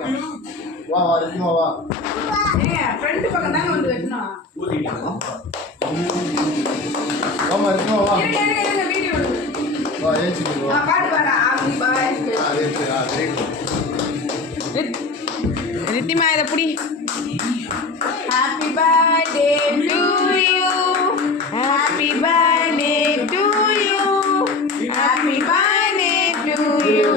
வா வா ரெடிமா வா. ஃப்ரண்ட் பக்கம் தாங்க வந்து வெட்டணும். வாமா ரெடிமா வா. இருங்க வீடியோ எடுங்க. வா ஏச்சி வா. பாட்டு பாடா ஆதி பாய். ரித்திமா இத புடி. Happy birthday to you. Happy birthday to you. Happy birthday to you.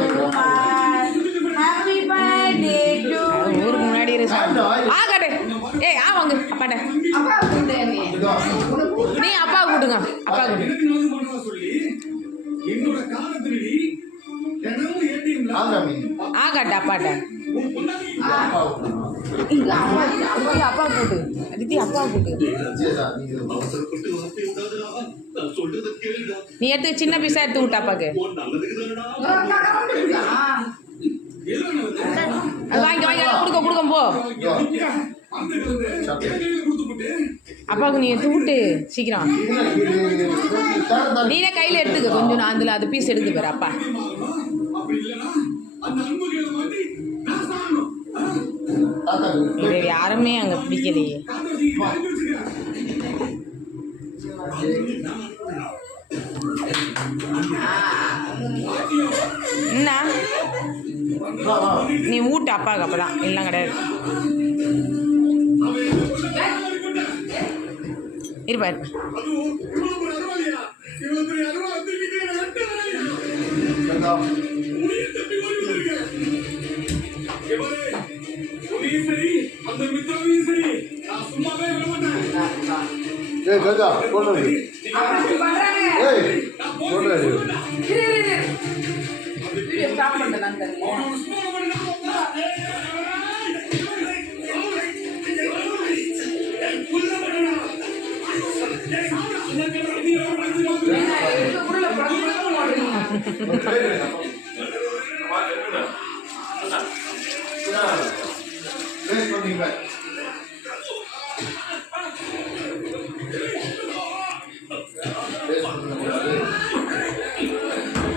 Happy birthday to ஊருக்கு முன்னாடி இருக்கு. ஆ கட்டு. ஏய் ஆ வாங்க அப்பாட்ட. அப்பா கூடு நீ அப்பா கூடுங்க. அப்பா கூடு. என்னோட காலத்துல நீ தினமும் ஏடிஎம்ல ஆ கட்டு அப்பாட்ட. அப்பா கூட்டு ரித்தி அப்பா கூட்டு. நீ எடுத்து சின்ன பீஸா எடுத்து விட்டு அப்பாக்கு வாங்கி வாங்கி கொடுக்க போ. அப்பாவுக்கு நீ எடுத்து விட்டு சீக்கிரம் நீனே கையில் எடுத்துக்க கொஞ்சம். நான் அதில் அது பீஸ் எடுத்து போற அப்பா. இது யாருமே அங்கே பிடிக்கலையே. என்ன நீ ஊட்டு அப்பாவுக்கு அப்பதான் எல்லாம் கிடையாது. இருப்பா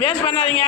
வேஸ்ட் பண்ணாதீங்க.